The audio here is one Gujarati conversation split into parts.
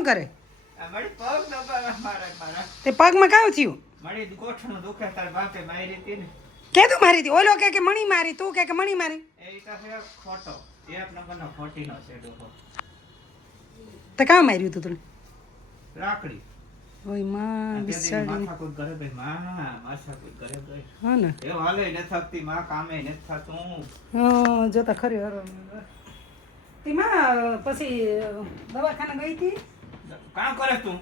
શું કરે મારી પગ દબાવે મારા તે પગમાં કાવ થયું મારી ગોઠણું દુખે તાર બાપે મારી હતી ને કે તું મારી હતી ઓલો કે મણી મારી તું કે મણી મારી એ તો છે ખોટો એક નંબરનો ખોટીનો છે ડોહો તે કામ માર્યું તું તને લાકડી ઓય માં બિચારી માથાકૂટ કરે ભાઈ માથાકૂટ કરે ભાઈ હા ને એ હાલે ન થકતી માં કામે ન થતું હા જોતા ખરી હરો તેમાં પછી દવાખાને ગઈ હતી કામ કરે તું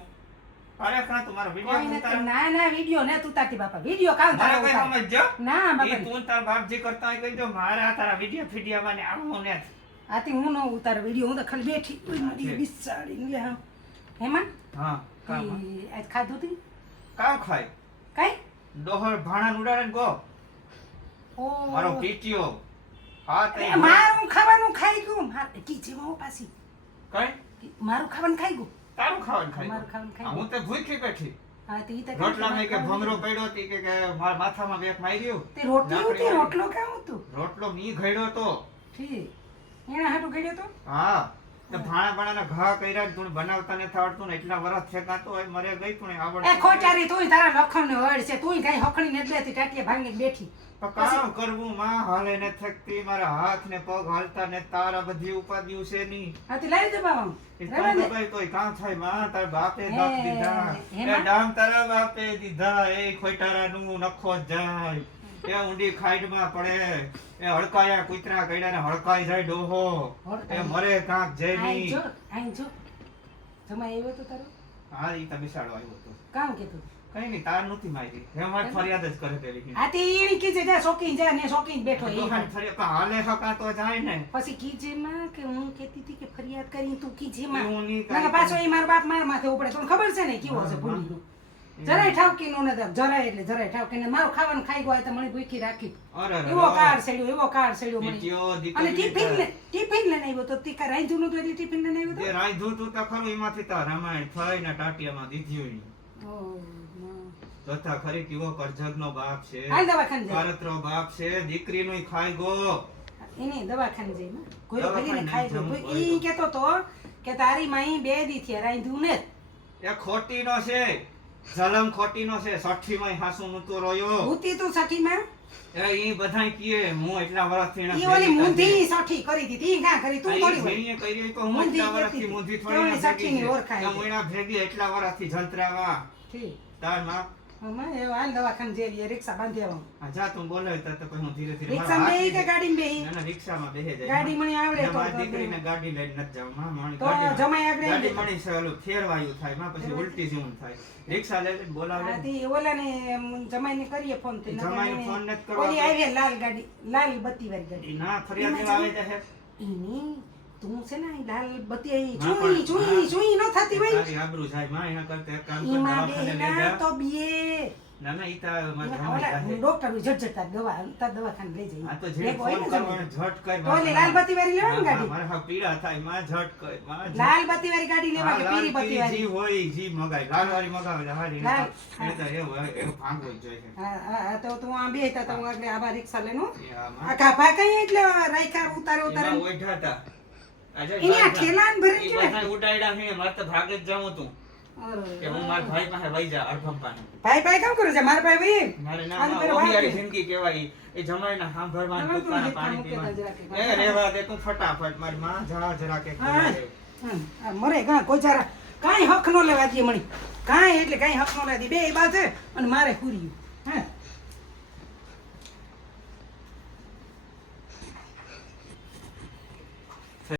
અરે કા તમારો વિડિયો ઉતાર ના વિડિયો ને તું તાતી બાપા વિડિયો કામ તારા કઈ સમજજો ના બાપા ઈ તું તાર બાપ જે કરતા હોય કહીજો મારા તારા વિડિયો ફીડિયા માં આવું ને આતી હું નો ઉતાર વિડિયો હું તો ખાલી બેઠી ઓય મારી બિચારી લે હેમાં હા કામ આજ ખાધું તી કામ ખાય કાઈ ડોહર ભાણા ઉડાડે ને ગો ઓ મારો પીટીઓ હા તે મારું ખાવાનું ખાઈ ગયું માર કીચે માં પાછી કઈ મારું ખાવાનું ખાઈ ગયું તારું ખાવાનું ખાય મારું ખાવાનું ખાઈ હું તો ભૂખી બેઠી હા તી તો રોટલા માં કે ભમરો પડ્યો હતી કે મારા માથામાં બેક માર્યો તે રોટલી ઉતી રોટલો કામ હતું રોટલો મી ઘડ્યો તો ઠીક એના હાટુ ગયો તો હા તો ભાણા ભાણાના ઘા કર્યા તું બનાવતા ને આવડતું ને એટલા વરસ થેકાતો હોય મરે ગઈ તું આવડ એ ખોચારી તુંય તારા લખણ ને વડ છે તુંય કઈ હખણી ને એટલેથી ટાટિયા ભાંગી બેઠી કામ કરવું માં હાલે ને થકતી મારા હાથ ને પગ હાલતા ને તારા બધી ઉપાધિઓ છે ની આથી લઈ દે બાવા એ કામ દબાઈ તોય કામ થાય માં તાર બાપે દાપ દીધા એ ડામ તારા બાપે દીધા એ ખોટારાનું નખો જાય એ ઊંડી ખાઈડમાં પડે એ હડકાયા કૂતરા કઈડા ને હડકાઈ જાય ડોહો એ મરે કાંક જેની આઈ જો જમાઈ આવ્યો તો તારો હા ઈ તમે સાડો આવ્યો તો કામ કેતું કઈ નહીં તાર નથી મારી હે માર ફરિયાદ જ કરે તેવી આતી ઈણી કીજે જા શોકીન જા ને શોકીન બેઠો એ દોહાન ફરિયાદ હાલે હકા તો જાય ને પછી કીજે માં કે હું કહેતી હતી કે ફરિયાદ કરી તું કીજે માં હું ની ના પાછો એ મારો બાપ માર માથે ઉપડે તને ખબર છે ને કેવો છે ભૂલીનો જરાય ઠાવકી નો નતા જરાય એટલે જરાય ઠાવકી ને મારું ખાવાનું ખાઈ ગયો તો મને ભૂખી રાખી એવો કાર સેડ્યો મને અને ટિફિન લઈને આવ્યો તો તીકા રાંધું નતું એટલે ટિફિન લઈને આવ્યો તે રાંધું તું તો ખરું એમાંથી તો રામાયણ થઈ ને ટાટિયામાં દીધી હોય તથા ખરી કેવો કરજગનો બાપ છે હાલ દવાખાને જા ભારતનો બાપ છે દીકરીનું ખાઈ ગો એને દવાખાને જઈ માં કોઈ ભરીને ખાઈ ગયો ઈ કેતો તો કે તારી માઈ બે દી થી રાંધું ને એ ખોટીનો છે જલમ ખોટીનો છે સઠ્ઠી માં હાસુ નતો રોયો ભૂતી તું સઠી માં એ ઈ બધાય કીએ હું એટલા વર્ષથી ઈ ઓલી મુંધી સઠી કરી દીધી ઈ કા કરી તું થોડી ભેણીએ કરી તો હું એટલા વર્ષથી મુંધી થોડી સઠી ની ઓળખાય મુઈના ભેગી એટલા વર્ષથી જંત્રાવા ઠીક તાર માં હમણાં એ હાલ દવાખાને જઈએ રિક્ષા બાંધી આવું આ જા તું બોલે તો પછી હું ધીરે ધીરે રિક્ષામાં બેહી કે ગાડીમાં બેહી ના રિક્ષામાં બેહે જાય ગાડી મને આવડે તો મારી દીકરીને ગાડી લઈને નથી જાવ માં મારી તો જમાઈ આગળ ગાડી મણી છે ઓલું ફેરવાયું થાય માં પછી ઉલટી જેવું થાય રિક્ષા લઈને બોલાવે આથી ઓલાને જમાઈને કરીએ ફોન તે જમાઈને ફોન નથી કરવા ઓલી આવી લાલ ગાડી લાલ બત્તી વાળી ગાડી ના ફરિયાદ લેવા આવે છે ઈની તું છે ને લાલ બત્તી આઈ ચુઈ ન થતી હોય તારી આબરૂ જાય માં એના કરતા એક કામ કર ઈમાં દવાખાને લઈ બેના જા તો બીએ ના ના ઈ તા માં જમાઈ જાય ડોક્ટર જટજટા દવાખાને લઈ જઈએ આ તો જે ફોન કરવાનો ઝટ કર તો ઓલી લાલ બત્તી વાળી લેવાની ગાડી મારા હા પીડા થાય માં ઝટ કર માં લાલ બત્તી વાળી ગાડી લેવા કે પીરી બત્તી વાળી જી હોય જી મગાય લાલ વાળી મગાવે હારી ને તો એવું ભાંગવો જ જોઈએ હા તો તું આ બેહતા તો હું આગળ આબા રિક્ષા લઈને આ કાપા કઈ એટલે રાઈખા ઉતારે એમાં ઓઢા હતા એને આ ઠેલાન ભરી કે બધા ઉડાડ્યા છે મારે તો ભાગે જ જાઉં તું કે હું મારા ભાઈ પાસે વઈ જા અડભંપાને ભાઈ કામ કરે છે મારા ભાઈ ભાઈ મારે નામ ઓબિયારી જિંદગી કહેવાય એ જમાઈના સાંભળવા દુકાને પાણી પીવા એ રેવા દે તું ફટાફટ મારી માં જરા કે મરે ગા કોઈ જરા કાઈ હક નો લેવા દે મણી કાઈ એટલે કાઈ હક નો લેવા દે બે બાજુ અને મારે હુર્યું